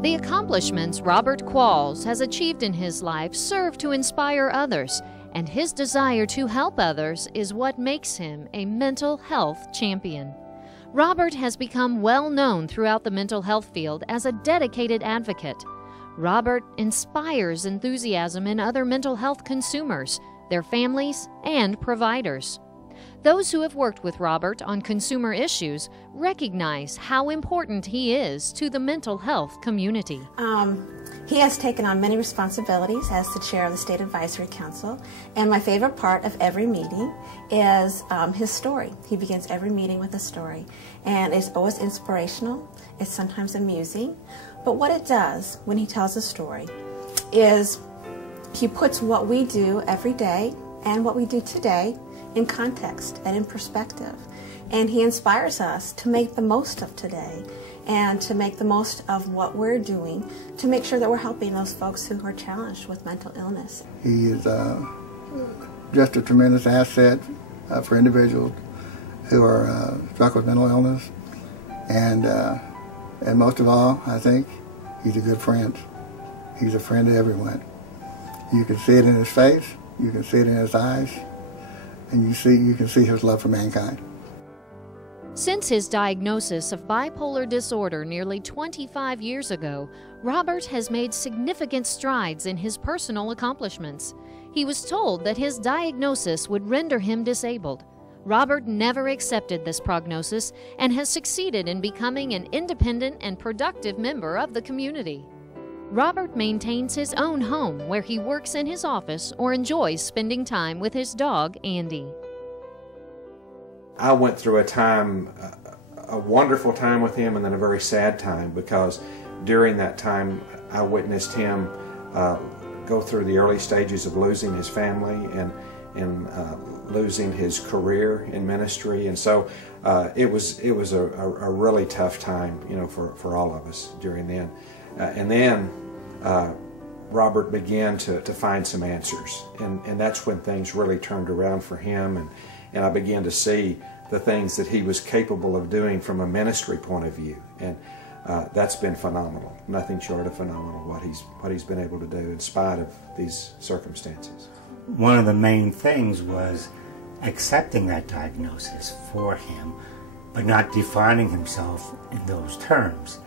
The accomplishments Robert Qualls has achieved in his life serve to inspire others, and his desire to help others is what makes him a mental health champion. Robert has become well known throughout the mental health field as a dedicated advocate. Robert inspires enthusiasm in other mental health consumers, their families, and providers. Those who have worked with Robert on consumer issues recognize how important he is to the mental health community. He has taken on many responsibilities as the chair of the State Advisory Council, and my favorite part of every meeting is his story. He begins every meeting with a story, and it's always inspirational. It's sometimes amusing, but what it does when he tells a story is he puts what we do every day and what we do today in context and in perspective, and he inspires us to make the most of today and to make the most of what we're doing to make sure that we're helping those folks who are challenged with mental illness. He is just a tremendous asset for individuals who are struck with mental illness, and most of all, I think he's a good friend. He's a friend to everyone. You can see it in his face, you can see it in his eyes, and you can see his love for mankind. Since his diagnosis of bipolar disorder nearly 25 years ago, Robert has made significant strides in his personal accomplishments. He was told that his diagnosis would render him disabled. Robert never accepted this prognosis and has succeeded in becoming an independent and productive member of the community. Robert maintains his own home where he works in his office or enjoys spending time with his dog, Andy. I went through a wonderful time with him, and then a very sad time, because during that time I witnessed him go through the early stages of losing his family and losing his career in ministry, and so it was a really tough time, for all of us during then. And then Robert began to find some answers, and that's when things really turned around for him, and I began to see the things that he was capable of doing from a ministry point of view, and that's been phenomenal. Nothing short of phenomenal what he's been able to do in spite of these circumstances. One of the main things was accepting that diagnosis for him, but not defining himself in those terms.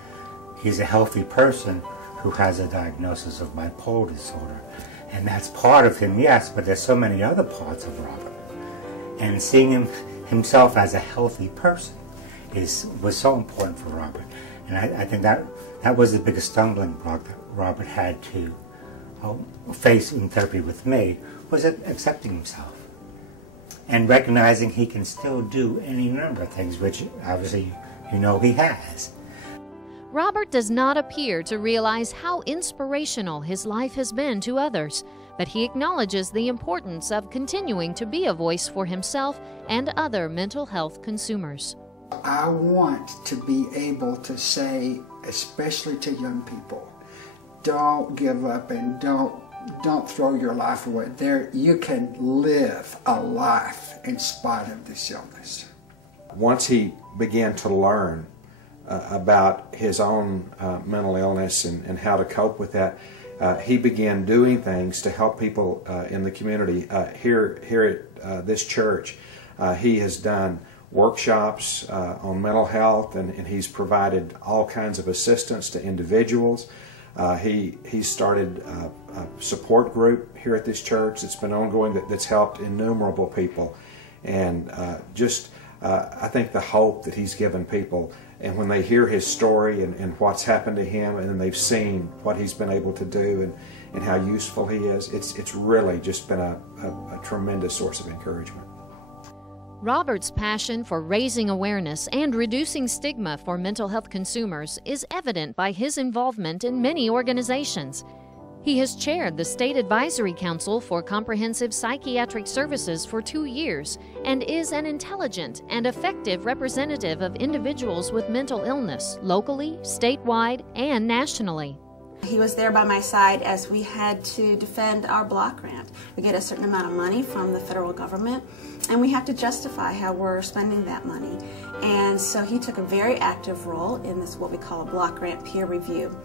He's a healthy person who has a diagnosis of bipolar disorder, and that's part of him, yes, but there's so many other parts of Robert. And seeing himself as a healthy person was so important for Robert. And I think that was the biggest stumbling block that Robert had to face in therapy with me, was accepting himself and recognizing he can still do any number of things, which obviously he has. Robert does not appear to realize how inspirational his life has been to others, but he acknowledges the importance of continuing to be a voice for himself and other mental health consumers. I want to be able to say, especially to young people, don't give up and don't throw your life away. You can live a life in spite of this illness. Once he began to learn about his own mental illness and how to cope with that, he began doing things to help people in the community. Here at this church, he has done workshops on mental health, and he's provided all kinds of assistance to individuals. He started a support group here at this church that's been ongoing, that's helped innumerable people, and I think the hope that he's given people, and when they hear his story and what's happened to him, and then they've seen what he's been able to do and how useful he is, it's really just been a tremendous source of encouragement. Robert's passion for raising awareness and reducing stigma for mental health consumers is evident by his involvement in many organizations. He has chaired the State Advisory Council for Comprehensive Psychiatric Services for 2 years and is an intelligent and effective representative of individuals with mental illness locally, statewide, and nationally. He was there by my side as we had to defend our block grant. We get a certain amount of money from the federal government, and we have to justify how we're spending that money. And so he took a very active role in this, what we call a block grant peer review.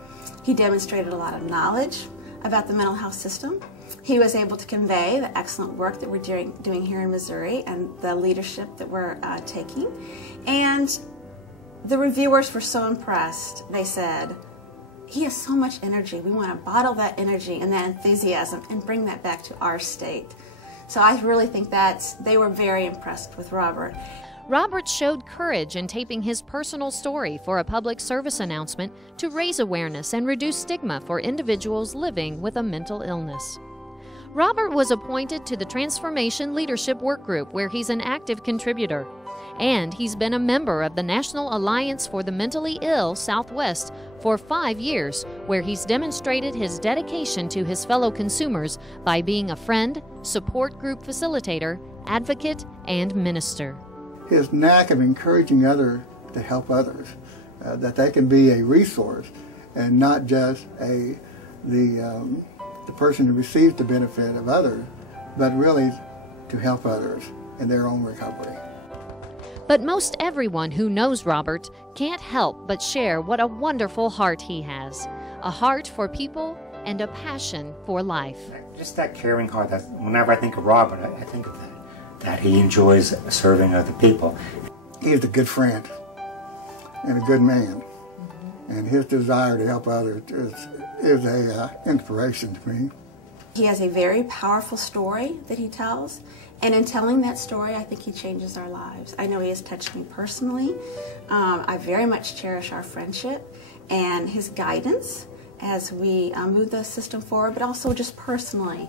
He demonstrated a lot of knowledge about the mental health system. He was able to convey the excellent work that we're doing here in Missouri and the leadership that we're taking. And the reviewers were so impressed. They said, he has so much energy. We want to bottle that energy and that enthusiasm and bring that back to our state. So I really think they were very impressed with Robert. Robert showed courage in taping his personal story for a public service announcement to raise awareness and reduce stigma for individuals living with a mental illness. Robert was appointed to the Transformation Leadership Work Group, where he's an active contributor. And he's been a member of the National Alliance for the Mentally Ill Southwest for 5 years, where he's demonstrated his dedication to his fellow consumers by being a friend, support group facilitator, advocate, and minister. His knack of encouraging others to help others, that they can be a resource and not just the person who receives the benefit of others, but really to help others in their own recovery. But most everyone who knows Robert can't help but share what a wonderful heart he has. A heart for people and a passion for life. Just that caring heart, that whenever I think of Robert, I think of that he enjoys serving other people. He's a good friend and a good man, and his desire to help others is an inspiration to me. He has a very powerful story that he tells, and in telling that story, I think he changes our lives. I know he has touched me personally. I very much cherish our friendship and his guidance as we move the system forward, but also just personally.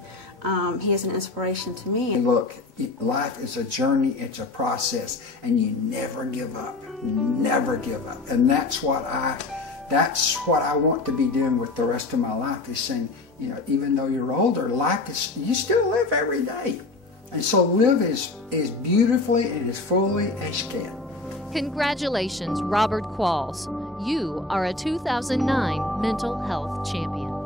He is an inspiration to me. Look, life is a journey, it's a process, and you never give up. Never give up. And that's what I want to be doing with the rest of my life, is saying, you know, even though you're older, life is, you still live every day. And so live as beautifully and as fully as you can. Congratulations, Robert Qualls. You are a 2009 Mental Health Champion.